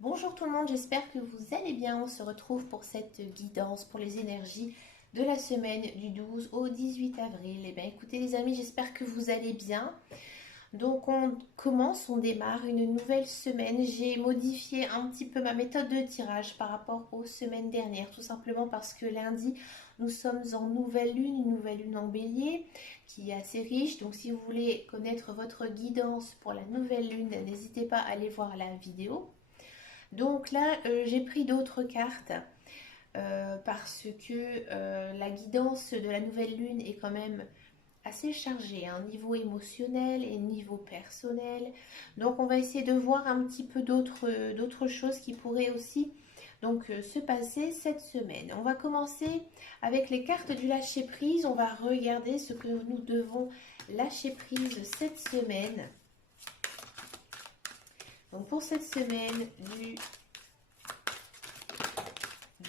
Bonjour tout le monde, j'espère que vous allez bien. On se retrouve pour cette guidance pour les énergies de la semaine du 12 au 18 avril. Eh bien écoutez les amis, j'espère que vous allez bien. Donc on démarre une nouvelle semaine. J'ai modifié un petit peu ma méthode de tirage par rapport aux semaines dernières, tout simplement parce que lundi, nous sommes en nouvelle lune, une nouvelle lune en bélier qui est assez riche. Donc si vous voulez connaître votre guidance pour la nouvelle lune, n'hésitez pas à aller voir la vidéo. Donc là, j'ai pris d'autres cartes parce que la guidance de la nouvelle lune est quand même assez chargée, hein, niveau émotionnel et niveau personnel. Donc on va essayer de voir un petit peu d'autres choses qui pourraient aussi se passer cette semaine. On va commencer avec les cartes du lâcher prise. On va regarder ce que nous devons lâcher prise cette semaine. Donc pour cette semaine du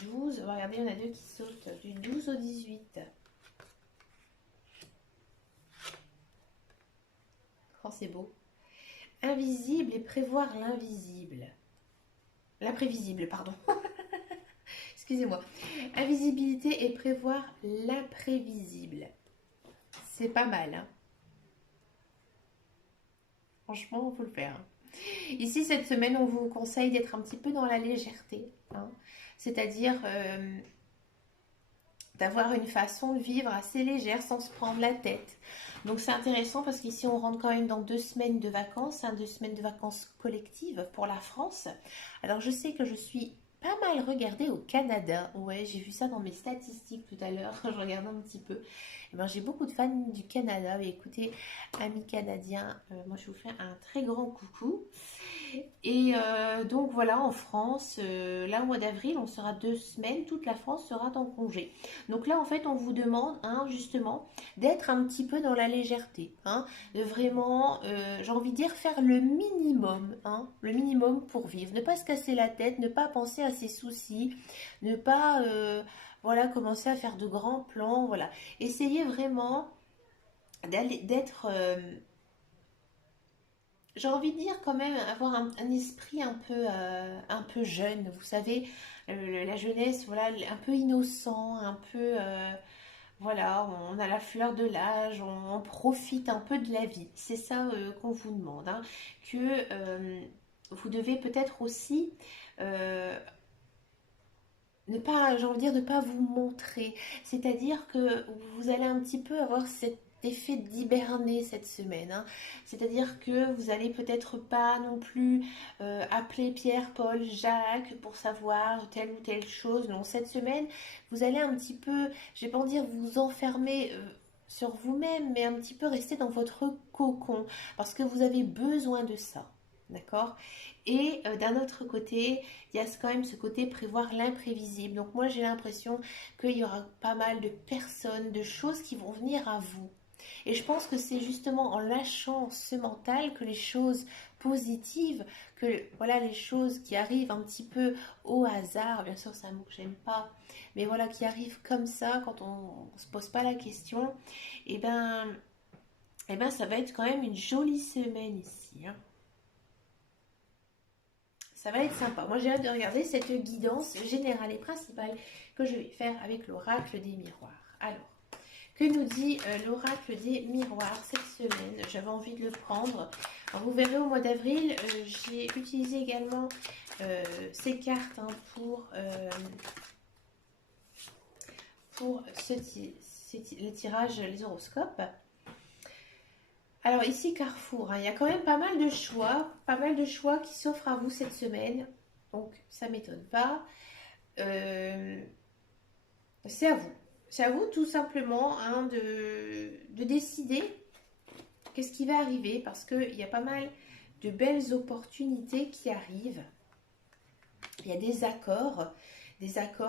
12, regardez, il y en a deux qui sautent, du 12 au 18. Oh, c'est beau. Invisible et prévoir l'invisible. L'imprévisible, pardon. Excusez-moi. Invisibilité et prévoir l'imprévisible. C'est pas mal, hein. Franchement, il faut le faire, hein. Ici, cette semaine, on vous conseille d'être un petit peu dans la légèreté, hein. C'est-à-dire d'avoir une façon de vivre assez légère sans se prendre la tête. Donc c'est intéressant parce qu'ici on rentre quand même dans 2 semaines de vacances, hein, 2 semaines de vacances collectives pour la France. Alors je sais que je suis pas mal regardée au Canada. Ouais, j'ai vu ça dans mes statistiques tout à l'heure. Je regardais un petit peu. Et ben, j'ai beaucoup de fans du Canada. Mais écoutez, amis canadiens, moi je vous fais un très grand coucou. Et donc voilà, en France, là au mois d'avril, on sera 2 semaines, toute la France sera en congé. Donc là, en fait, on vous demande, hein, justement, d'être un petit peu dans la légèreté, hein, de vraiment, j'ai envie de dire, faire le minimum, hein, le minimum pour vivre. Ne pas se casser la tête, ne pas penser à ses soucis, ne pas, voilà, commencer à faire de grands plans, voilà. Essayez vraiment d'être j'ai envie de dire quand même avoir un esprit un peu jeune, vous savez, la jeunesse, voilà, un peu innocent, un peu, voilà, on a la fleur de l'âge, on profite un peu de la vie. C'est ça qu'on vous demande, hein, que vous devez peut-être aussi ne pas, j'ai envie de dire, ne pas vous montrer. C'est-à-dire que vous allez un petit peu avoir cet effet d'hiberner cette semaine, hein. C'est-à-dire que vous allez peut-être pas non plus appeler Pierre, Paul, Jacques pour savoir telle ou telle chose. Non, cette semaine, vous allez un petit peu, je vais pas en dire vous enfermer sur vous-même, mais un petit peu rester dans votre cocon parce que vous avez besoin de ça. D'accord? Et d'un autre côté, il y a quand même ce côté prévoir l'imprévisible. Donc moi j'ai l'impression qu'il y aura pas mal de personnes, de choses qui vont venir à vous. Et je pense que c'est justement en lâchant ce mental que les choses positives, que voilà les choses qui arrivent un petit peu au hasard, bien sûr c'est un mot que j'aime pas, mais voilà qui arrivent comme ça quand on se pose pas la question, et ben ça va être quand même une jolie semaine ici, hein. Ça va être sympa. Moi, j'ai hâte de regarder cette guidance générale et principale que je vais faire avec l'oracle des miroirs. Alors, que nous dit l'oracle des miroirs cette semaine? J'avais envie de le prendre. Alors, vous verrez au mois d'avril, j'ai utilisé également ces cartes, hein, pour les tirages, les horoscopes. Alors ici Carrefour, hein, il y a quand même pas mal de choix qui s'offrent à vous cette semaine. Donc ça m'étonne pas. Euh, c'est à vous. C'est à vous tout simplement, hein, de décider qu'est-ce qui va arriver parce qu'il y a pas mal de belles opportunités qui arrivent. Il y a des accords,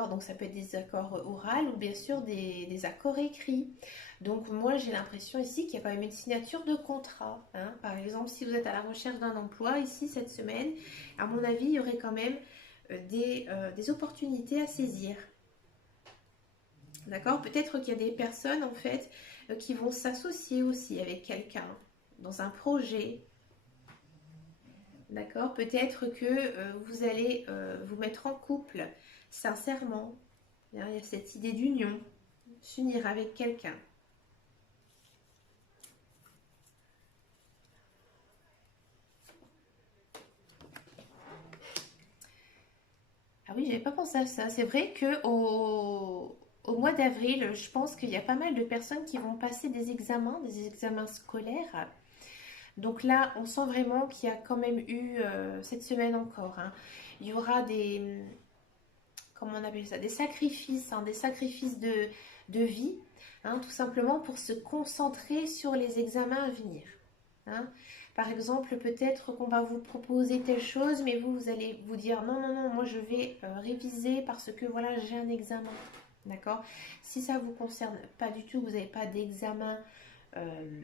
donc ça peut être des accords oraux ou bien sûr des accords écrits. Donc moi j'ai l'impression ici qu'il y a quand même une signature de contrat, hein. Par exemple, si vous êtes à la recherche d'un emploi ici cette semaine, à mon avis il y aurait quand même des opportunités à saisir. D'accord? Peut-être qu'il y a des personnes en fait qui vont s'associer aussi avec quelqu'un dans un projet. D'accord? Peut-être que vous allez vous mettre en couple, sincèrement. Il y a cette idée d'union, s'unir avec quelqu'un. Ah oui, j'avais pas pensé à ça. C'est vrai que au mois d'avril, je pense qu'il y a pas mal de personnes qui vont passer des examens scolaires. Donc là, on sent vraiment qu'il y a quand même eu cette semaine encore, hein, il y aura des, comment on appelle ça, des sacrifices de vie, hein, tout simplement pour se concentrer sur les examens à venir. Hein. Par exemple, peut-être qu'on va vous proposer telle chose, mais vous allez vous dire non, non, non, moi je vais réviser parce que voilà, j'ai un examen. D'accord? Si ça ne vous concerne pas du tout, vous n'avez pas d'examen euh,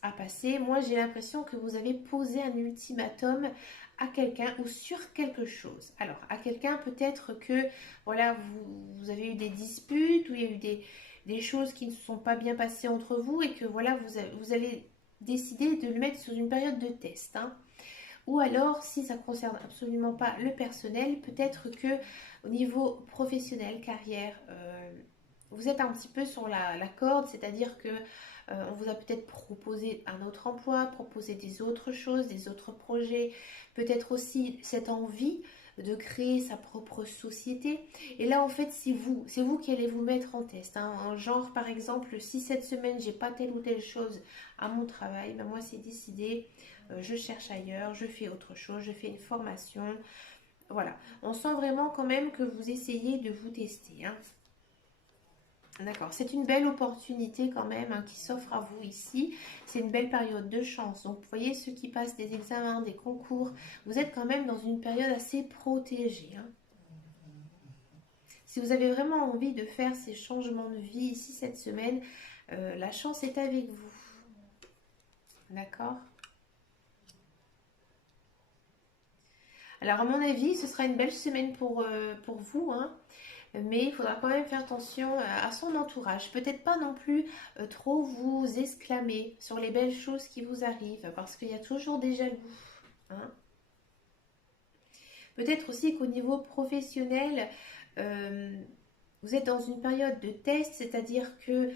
à passer, moi j'ai l'impression que vous avez posé un ultimatum à quelqu'un ou sur quelque chose. Alors, à quelqu'un peut-être que voilà, vous avez eu des disputes ou il y a eu des choses qui ne se sont pas bien passées entre vous et que voilà, vous allez décider de le mettre sur une période de test. Hein. Ou alors, si ça ne concerne absolument pas le personnel, peut-être que au niveau professionnel, carrière, vous êtes un petit peu sur la corde, c'est-à-dire que on vous a peut-être proposé un autre emploi, proposé des autres choses, des autres projets, peut-être aussi cette envie de créer sa propre société. Et là, en fait, c'est vous qui allez vous mettre en test. Hein. En genre, par exemple, si cette semaine, j'ai pas telle ou telle chose à mon travail, ben moi, c'est décidé, je cherche ailleurs, je fais autre chose, je fais une formation. Voilà. On sent vraiment quand même que vous essayez de vous tester. Hein. D'accord, c'est une belle opportunité quand même hein, qui s'offre à vous ici. C'est une belle période de chance. Donc, vous voyez, ceux qui passent des examens, des concours, vous êtes quand même dans une période assez protégée. Hein. Si vous avez vraiment envie de faire ces changements de vie ici cette semaine, la chance est avec vous. D'accord? Alors, à mon avis, ce sera une belle semaine pour vous. Hein. Mais il faudra quand même faire attention à son entourage. Peut-être pas non plus trop vous exclamer sur les belles choses qui vous arrivent, parce qu'il y a toujours des jaloux. Hein. Peut-être aussi qu'au niveau professionnel, euh, vous êtes dans une période de test, c'est-à-dire que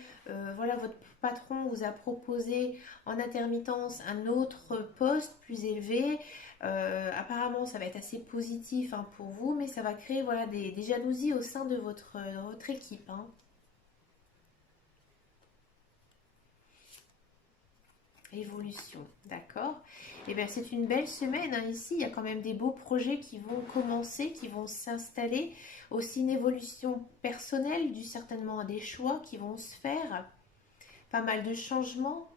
voilà, votre patron vous a proposé en intermittence un autre poste plus élevé. Apparemment, ça va être assez positif hein, pour vous, mais ça va créer voilà, des jalousies au sein de votre équipe. Hein. Évolution, d'accord. Et bien, c'est une belle semaine hein, ici. Il y a quand même des beaux projets qui vont commencer, qui vont s'installer. Aussi une évolution personnelle, due certainement à des choix qui vont se faire. Pas mal de changements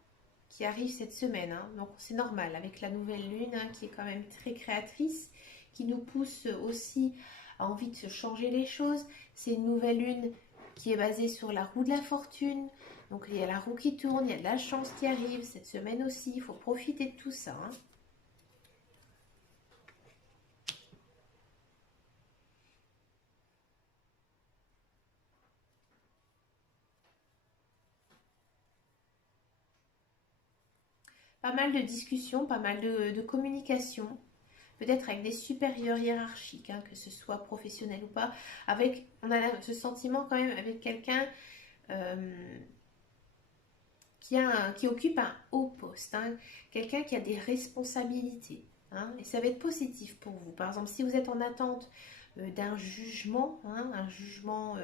qui arrivent cette semaine. Hein. Donc, c'est normal avec la nouvelle lune hein, qui est quand même très créatrice, qui nous pousse aussi à envie de se changer les choses. C'est une nouvelle lune qui est basée sur la roue de la fortune. Donc il y a la roue qui tourne, il y a de la chance qui arrive cette semaine aussi. Il faut profiter de tout ça. Hein. Pas mal de discussions, pas mal de communication. Peut-être avec des supérieurs hiérarchiques, hein, que ce soit professionnel ou pas. Avec, on a ce sentiment quand même avec quelqu'un euh, qui occupe un haut poste, hein, quelqu'un qui a des responsabilités. Hein, et ça va être positif pour vous. Par exemple, si vous êtes en attente d'un jugement, hein, un jugement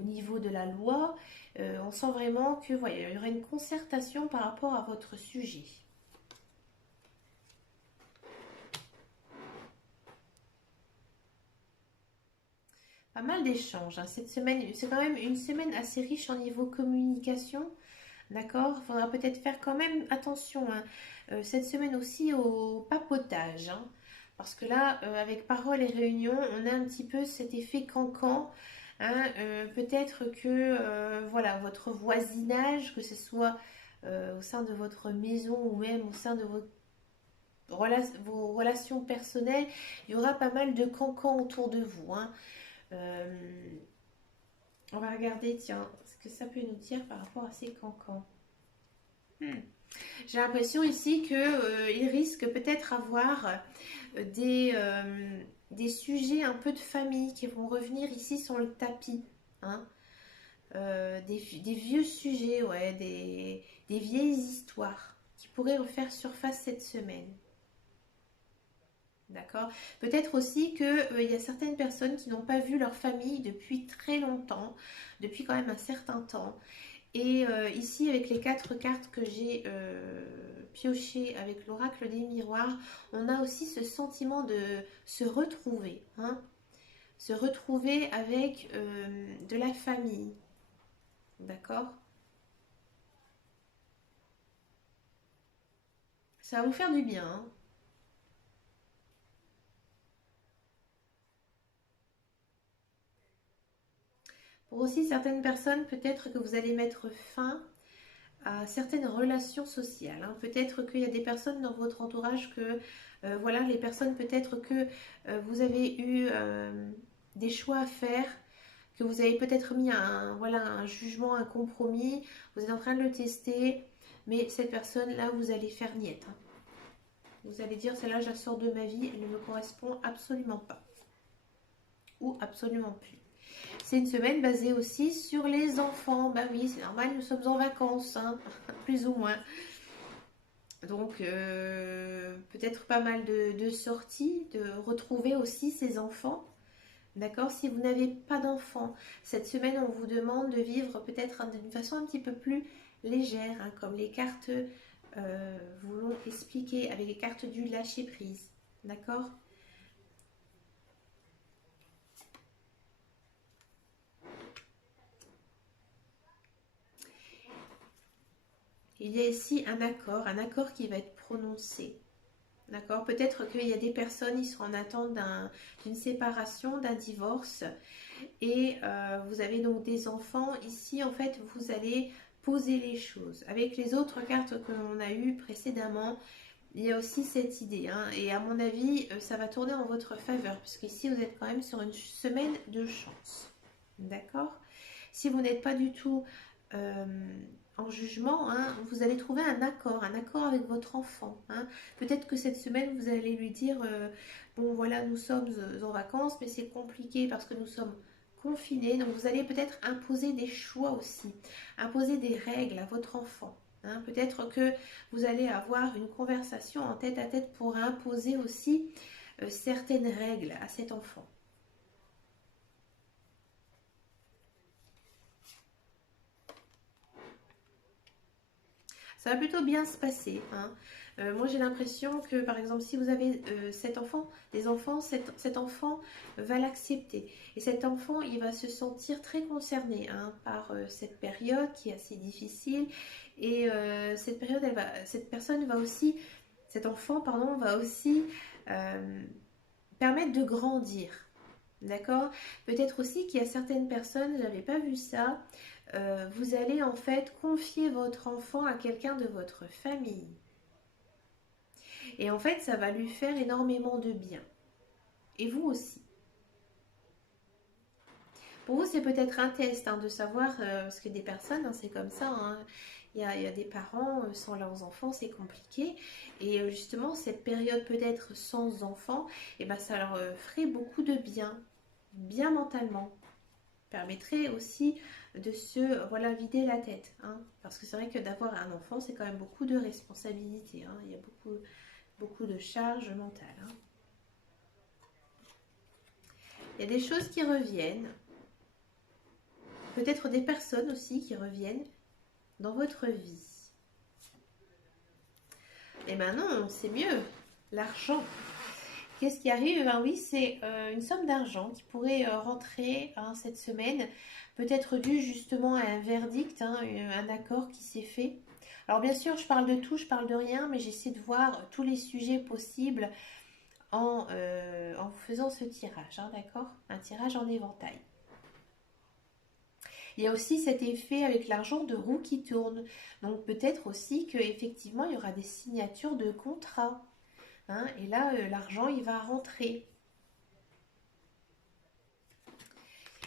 au niveau de la loi, on sent vraiment que voilà, il y aura une concertation par rapport à votre sujet. Pas mal d'échanges. Hein. Cette semaine, c'est quand même une semaine assez riche en niveau communication. D'accord? Il faudra peut-être faire quand même attention hein, cette semaine aussi au papotage. Hein, parce que là, avec parole et réunion, on a un petit peu cet effet cancan. Hein, peut-être que voilà, votre voisinage, que ce soit au sein de votre maison ou même au sein de vos relations personnelles, il y aura pas mal de cancans autour de vous. Hein. Euh, on va regarder, tiens, ce que ça peut nous dire par rapport à ces cancans. Hmm. J'ai l'impression ici que il risque peut-être avoir des sujets un peu de famille qui vont revenir ici sur le tapis. Hein. Des vieux sujets, ouais, des vieilles histoires qui pourraient refaire surface cette semaine. D'accord. Peut-être aussi que, il y a certaines personnes qui n'ont pas vu leur famille depuis très longtemps, depuis quand même un certain temps. Et ici, avec les quatre cartes que j'ai piochées avec l'oracle des miroirs, on a aussi ce sentiment de se retrouver, hein, se retrouver avec de la famille, d'accord? Ça va vous faire du bien, hein. Pour aussi certaines personnes, peut-être que vous allez mettre fin à certaines relations sociales, hein. Peut-être qu'il y a des personnes dans votre entourage que, voilà, les personnes peut-être que vous avez eu des choix à faire, que vous avez peut-être mis voilà, un jugement, un compromis, vous êtes en train de le tester, mais cette personne-là, vous allez faire niette, hein. Vous allez dire, celle-là, je la sors de ma vie, elle ne me correspond absolument pas, ou absolument plus. C'est une semaine basée aussi sur les enfants. Bah oui, c'est normal, nous sommes en vacances, hein, plus ou moins. Donc, peut-être pas mal de sorties, de retrouver aussi ses enfants. D'accord. Si vous n'avez pas d'enfants, cette semaine, on vous demande de vivre peut-être d'une façon un petit peu plus légère, hein, comme les cartes vous l'ont expliqué, avec les cartes du lâcher-prise. D'accord. Il y a ici un accord qui va être prononcé. D'accord. Peut-être qu'il y a des personnes, ils sont en attente d'une séparation, d'un divorce. Et vous avez donc des enfants. Ici, en fait, vous allez poser les choses. Avec les autres cartes que l'on a eues précédemment, il y a aussi cette idée, hein. Et à mon avis, ça va tourner en votre faveur. Parce qu'ici, vous êtes quand même sur une semaine de chance. D'accord. Si vous n'êtes pas du tout euh, en jugement, hein, vous allez trouver un accord avec votre enfant, hein. Peut-être que cette semaine, vous allez lui dire, bon voilà, nous sommes en vacances, mais c'est compliqué parce que nous sommes confinés. Donc vous allez peut-être imposer des choix aussi, imposer des règles à votre enfant, hein. Peut-être que vous allez avoir une conversation en tête à tête pour imposer aussi certaines règles à cet enfant. Ça va plutôt bien se passer, hein. Moi, j'ai l'impression que, par exemple, si vous avez cet enfant, des enfants, cet enfant va l'accepter. Et cet enfant, il va se sentir très concerné, hein, par cette période qui est assez difficile. Et cette période, cette personne va aussi, cet enfant, pardon, va aussi euh, permettre de grandir. D'accord. Peut-être aussi qu'il y a certaines personnes, je n'avais pas vu ça, vous allez en fait confier votre enfant à quelqu'un de votre famille. Et en fait, ça va lui faire énormément de bien. Et vous aussi. Pour vous, c'est peut-être un test, hein, de savoir, parce que des personnes, hein, c'est comme ça, hein. Il y a des parents sans leurs enfants, c'est compliqué. Et justement, cette période peut-être sans enfants, et ben, ça leur ferait beaucoup de bien, bien mentalement. Permettrait aussi de se, voilà, vider la tête, hein. Parce que c'est vrai que d'avoir un enfant, c'est quand même beaucoup de responsabilités, hein. Il y a beaucoup de charges mentales, hein. Il y a des choses qui reviennent, peut-être des personnes aussi qui reviennent dans votre vie. Et maintenant, c'est mieux, l'argent. Qu'est-ce qui arrive? Eh ben oui, c'est une somme d'argent qui pourrait rentrer, hein, cette semaine, peut-être dû justement à un verdict, hein, un accord qui s'est fait. Alors bien sûr, je parle de tout, je parle de rien, mais j'essaie de voir tous les sujets possibles en vous faisant ce tirage, hein, d'accord? Un tirage en éventail. Il y a aussi cet effet avec l'argent de roue qui tourne. Donc peut-être aussi qu'effectivement, il y aura des signatures de contrats, hein, et là, l'argent, il va rentrer.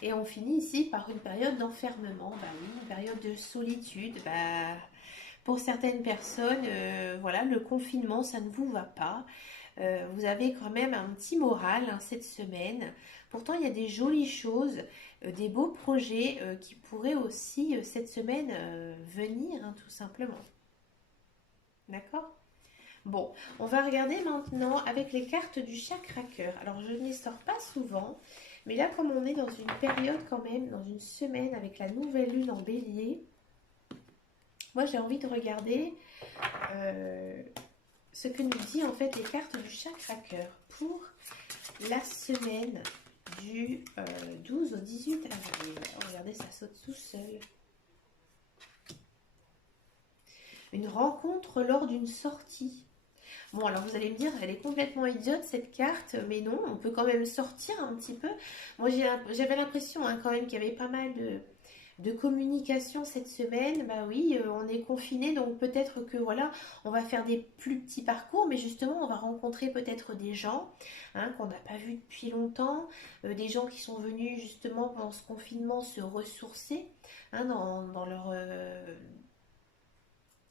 Et on finit ici par une période d'enfermement, bah oui, une période de solitude. Bah, Pour certaines personnes, voilà, le confinement, ça ne vous va pas. Vous avez quand même un petit moral hein, cette semaine. Pourtant, il y a des jolies choses, des beaux projets qui pourraient aussi cette semaine venir, hein, tout simplement. D'accord? Bon, on va regarder maintenant avec les cartes du chakra cœur. Alors, je ne les sors pas souvent, mais là, comme on est dans une période quand même, dans une semaine avec la nouvelle lune en bélier, moi, j'ai envie de regarder euh, ce que nous dit en fait les cartes du chakra cœur pour la semaine du 12 au 18 avril. Regardez, ça saute tout seul. Une rencontre lors d'une sortie. Bon, alors vous allez me dire, elle est complètement idiote cette carte, mais non, on peut quand même sortir un petit peu. Moi, j'avais l'impression hein, quand même qu'il y avait pas mal de communication cette semaine. Bah oui, on est confiné, donc peut-être que voilà, on va faire des plus petits parcours, mais justement, on va rencontrer peut-être des gens hein, qu'on n'a pas vus depuis longtemps, des gens qui sont venus justement pendant ce confinement se ressourcer hein, dans leur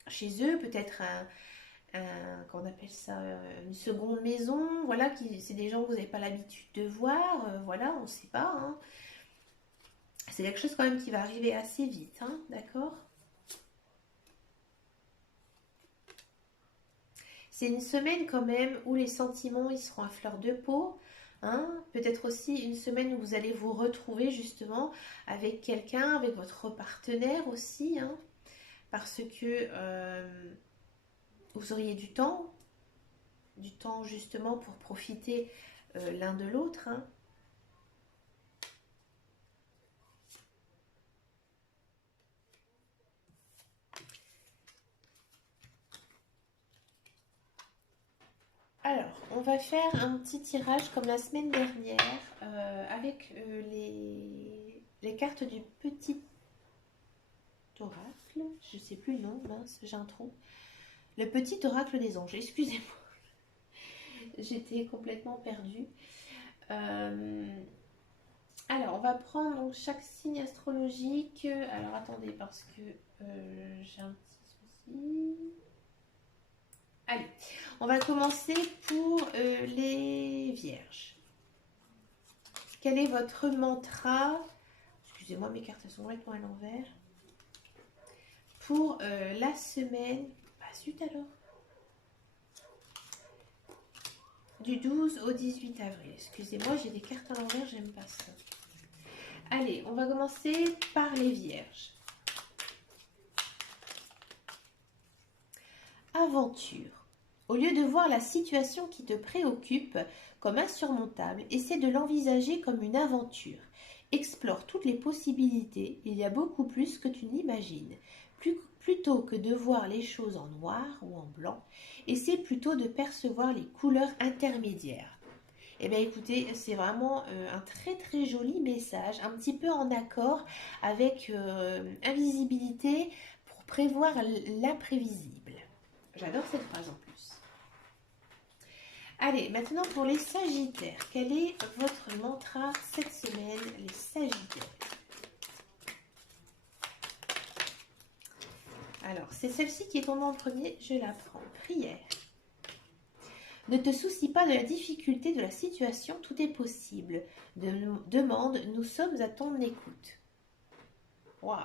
chez eux, peut-être qu'on appelle ça une seconde maison, voilà, c'est des gens que vous n'avez pas l'habitude de voir, voilà, on ne sait pas, hein. C'est quelque chose quand même qui va arriver assez vite, hein, d'accord? C'est une semaine quand même où les sentiments ils seront à fleur de peau, hein. Peut-être aussi une semaine où vous allez vous retrouver justement avec quelqu'un, avec votre partenaire aussi, hein, parce que vous auriez du temps justement pour profiter l'un de l'autre, hein. Alors, on va faire un petit tirage comme la semaine dernière avec les cartes du petit oracle. Je sais plus le nom, mince, j'ai un trou. Le petit oracle des anges, excusez-moi. J'étais complètement perdue. Euh, alors, on va prendre donc, chaque signe astrologique. Alors, attendez, parce que j'ai un petit souci. Allez, on va commencer pour les vierges. Quel est votre mantra? Excusez-moi, mes cartes sont complètement à l'envers. Pour la semaine... Ah, zut alors. Du 12 au 18 avril. Excusez-moi, j'ai des cartes à l'envers, j'aime pas ça. Allez, on va commencer par les vierges. Aventure. Au lieu de voir la situation qui te préoccupe comme insurmontable, essaie de l'envisager comme une aventure. Explore toutes les possibilités, il y a beaucoup plus que tu n'imagines. Plutôt que de voir les choses en noir ou en blanc, essaie plutôt de percevoir les couleurs intermédiaires. Eh bien écoutez, c'est vraiment un très très joli message, un petit peu en accord avec invisibilité pour prévoir l'imprévisible. J'adore cette phrase en plus. Allez, maintenant pour les sagittaires. Quel est votre mantra cette semaine, les sagittaires? Alors, c'est celle-ci qui est tombée en premier, je la prends. Prière. Ne te soucie pas de la difficulté de la situation, tout est possible. Demande, nous sommes à ton écoute. Waouh!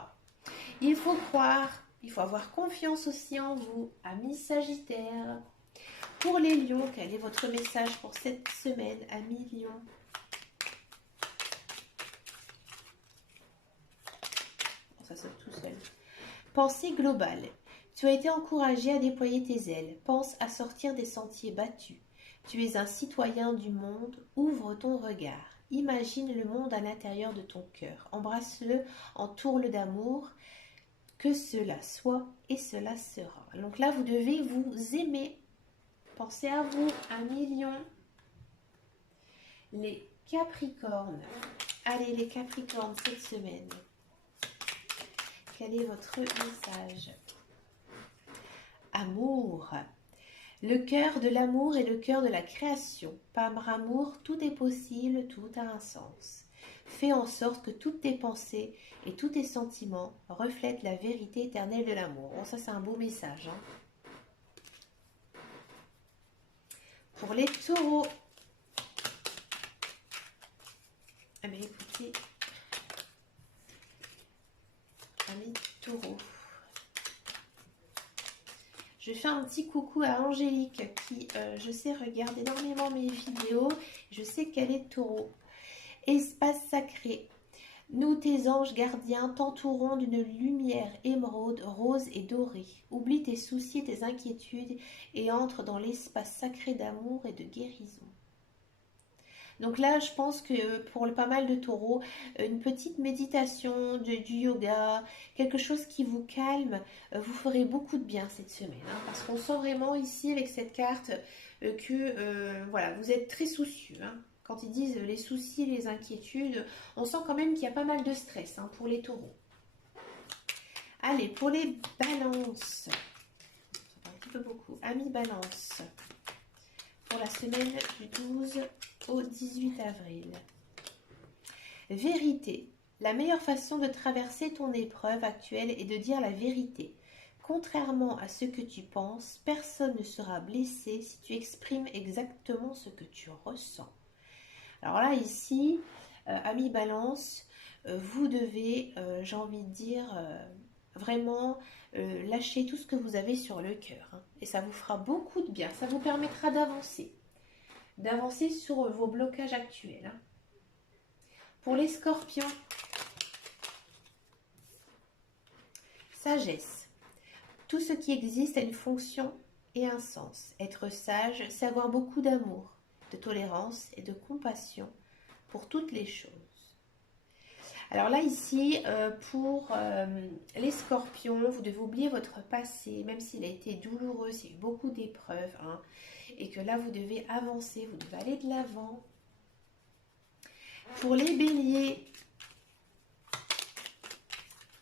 Il faut croire, il faut avoir confiance aussi en vous, amis sagittaires. Pour les lions, quel est votre message pour cette semaine, amis lions? Ça saute tout seul. Pensée globale. Tu as été encouragé à déployer tes ailes. Pense à sortir des sentiers battus. Tu es un citoyen du monde. Ouvre ton regard. Imagine le monde à l'intérieur de ton cœur. Embrasse-le, entoure-le d'amour. Que cela soit et cela sera. Donc là, vous devez vous aimer. Pensez à vous, amis lions. Les Capricornes. Allez, les Capricornes, cette semaine. Quel est votre message? Amour. Le cœur de l'amour est le cœur de la création. Par amour, tout est possible, tout a un sens. Fais en sorte que toutes tes pensées et tous tes sentiments reflètent la vérité éternelle de l'amour. Bon, ça, c'est un beau message. Hein. Pour les taureaux, eh bien, écoutez, amis taureaux, je fais un petit coucou à Angélique qui, je sais, regarde énormément mes vidéos. Je sais qu'elle est taureau. Espace sacré. Nous, tes anges gardiens, t'entourons d'une lumière émeraude, rose et dorée. Oublie tes soucis, tes inquiétudes et entre dans l'espace sacré d'amour et de guérison. Donc là, je pense que pour pas mal de taureaux, une petite méditation, du yoga, quelque chose qui vous calme, vous ferez beaucoup de bien cette semaine. Hein, parce qu'on sent vraiment ici avec cette carte que voilà, vous êtes très soucieux. Hein. Quand ils disent les soucis, les inquiétudes, on sent quand même qu'il y a pas mal de stress hein, pour les taureaux. Allez, pour les balances, ça fait un petit peu beaucoup. Amis balance, pour la semaine du 12 au 18 avril. Vérité. La meilleure façon de traverser ton épreuve actuelle est de dire la vérité. Contrairement à ce que tu penses, personne ne sera blessé si tu exprimes exactement ce que tu ressens. Alors là, ici, ami Balance, vous devez, j'ai envie de dire, vraiment lâcher tout ce que vous avez sur le cœur. Hein, et ça vous fera beaucoup de bien. Ça vous permettra d'avancer. D'avancer sur vos blocages actuels. Hein. Pour les scorpions, sagesse. Tout ce qui existe a une fonction et un sens. Être sage, c'est avoir beaucoup d'amour, de tolérance et de compassion pour toutes les choses. Alors là, ici, pour les scorpions, vous devez oublier votre passé, même s'il a été douloureux, il y a eu beaucoup d'épreuves, hein, et que là, vous devez avancer, vous devez aller de l'avant. Pour les béliers,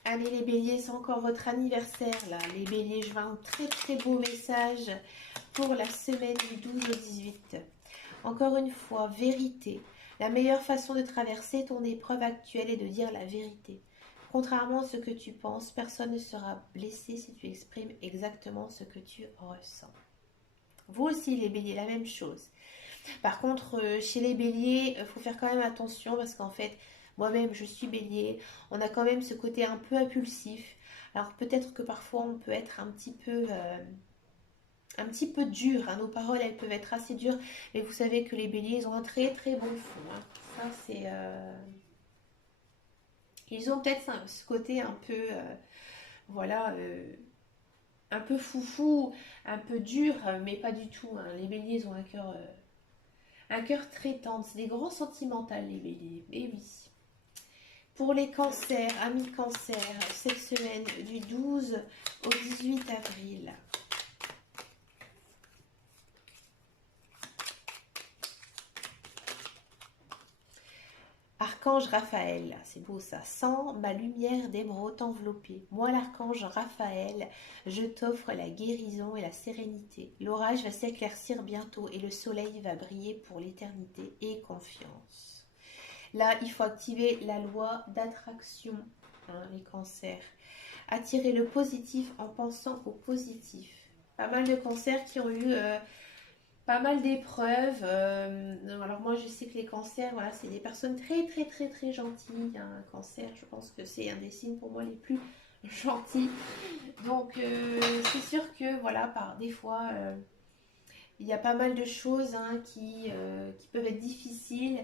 allez les béliers, c'est encore votre anniversaire là. Les béliers, je vois un très très beau message pour la semaine du 12 au 18. Encore une fois, vérité. La meilleure façon de traverser ton épreuve actuelle est de dire la vérité. Contrairement à ce que tu penses, personne ne sera blessé si tu exprimes exactement ce que tu ressens. Vous aussi les béliers, la même chose. Par contre, chez les béliers, il faut faire quand même attention parce qu'en fait, moi-même, je suis bélier. On a quand même ce côté un peu impulsif. Alors peut-être que parfois, on peut être un petit peu dur. Hein. Nos paroles, elles peuvent être assez dures. Mais vous savez que les béliers, ils ont un très très bon fond. Hein. Ça, c'est... Ils ont peut-être ce côté un peu... voilà... un peu foufou, un peu dur, mais pas du tout. Hein. Les béliers, ils ont un cœur très tendre. C'est des grands sentimentaux, les béliers. Et oui. Pour les cancers, amis cancers, cette semaine du 12 au 18 avril. Archange Raphaël, c'est beau ça. Sens ma lumière d'émeraude t'envelopper. Moi, l'archange Raphaël, je t'offre la guérison et la sérénité. L'orage va s'éclaircir bientôt et le soleil va briller pour l'éternité. Et confiance. Là, il faut activer la loi d'attraction, hein, les cancers. Attirer le positif en pensant au positif. Pas mal de cancers qui ont eu... pas mal d'épreuves. Alors moi, je sais que les cancers, voilà, c'est des personnes très, très, très, très gentilles. Un cancer, je pense que c'est un des signes pour moi les plus gentils. Donc, c'est sûr que, voilà, par des fois, il y a pas mal de choses hein, qui peuvent être difficiles.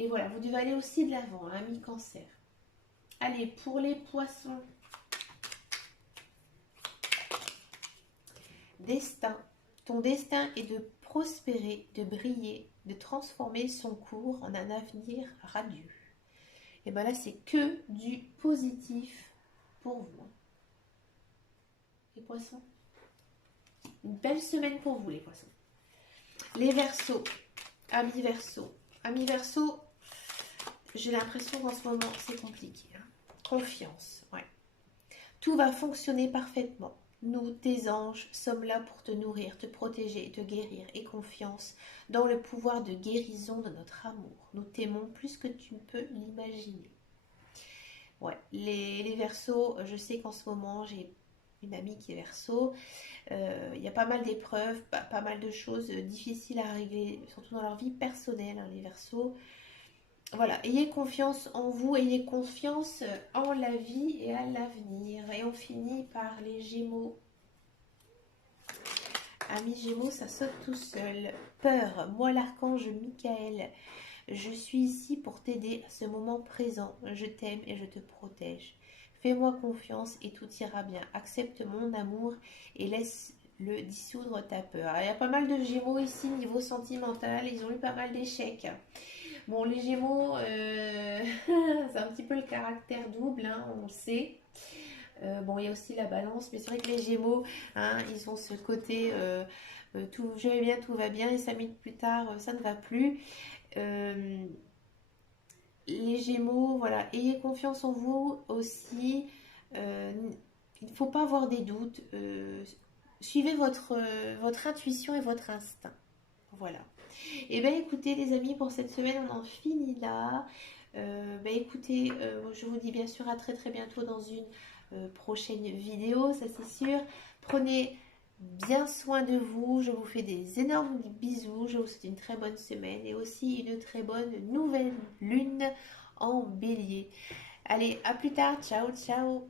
Et voilà, vous devez aller aussi de l'avant, hein, mi-cancer. Allez, pour les poissons. Destin. Ton destin est de prospérer, de briller, de transformer son cours en un avenir radieux. Et bien là, c'est que du positif pour vous. Les poissons. Une belle semaine pour vous, les poissons. Les Verseaux. Amis Verseaux. Amis Verseaux, j'ai l'impression qu'en ce moment, c'est compliqué. Hein. Confiance, ouais. Tout va fonctionner parfaitement. Nous, tes anges, sommes là pour te nourrir, te protéger, te guérir. Et confiance dans le pouvoir de guérison de notre amour. Nous t'aimons plus que tu ne peux l'imaginer. Ouais, les Verseaux, je sais qu'en ce moment, j'ai une amie qui est Verseau. Il y a pas mal d'épreuves, pas mal de choses difficiles à régler, surtout dans leur vie personnelle, hein, les Verseaux. Voilà, ayez confiance en vous, ayez confiance en la vie et à l'avenir. Et on finit par les Gémeaux. Amis Gémeaux, ça saute tout seul. Peur, moi l'archange Michael, je suis ici pour t'aider à ce moment présent. Je t'aime et je te protège. Fais-moi confiance et tout ira bien. Accepte mon amour et laisse-le dissoudre ta peur. Alors, il y a pas mal de Gémeaux ici niveau sentimental. Ils ont eu pas mal d'échecs. Bon, les Gémeaux, c'est un petit peu le caractère double, hein, on le sait. Bon, il y a aussi la balance, mais c'est vrai que les Gémeaux, hein, ils ont ce côté tout, je vais bien, tout va bien, et 5 minutes plus tard, ça ne va plus. Euh, les Gémeaux, voilà, ayez confiance en vous aussi. Euh, il ne faut pas avoir des doutes. Suivez votre intuition et votre instinct. Voilà. Et bien écoutez les amis, pour cette semaine, on en finit là. Ben écoutez, je vous dis bien sûr à très très bientôt dans une prochaine vidéo, ça c'est sûr. Prenez bien soin de vous, je vous fais des énormes bisous, je vous souhaite une très bonne semaine et aussi une très bonne nouvelle lune en bélier. Allez, à plus tard, ciao ciao.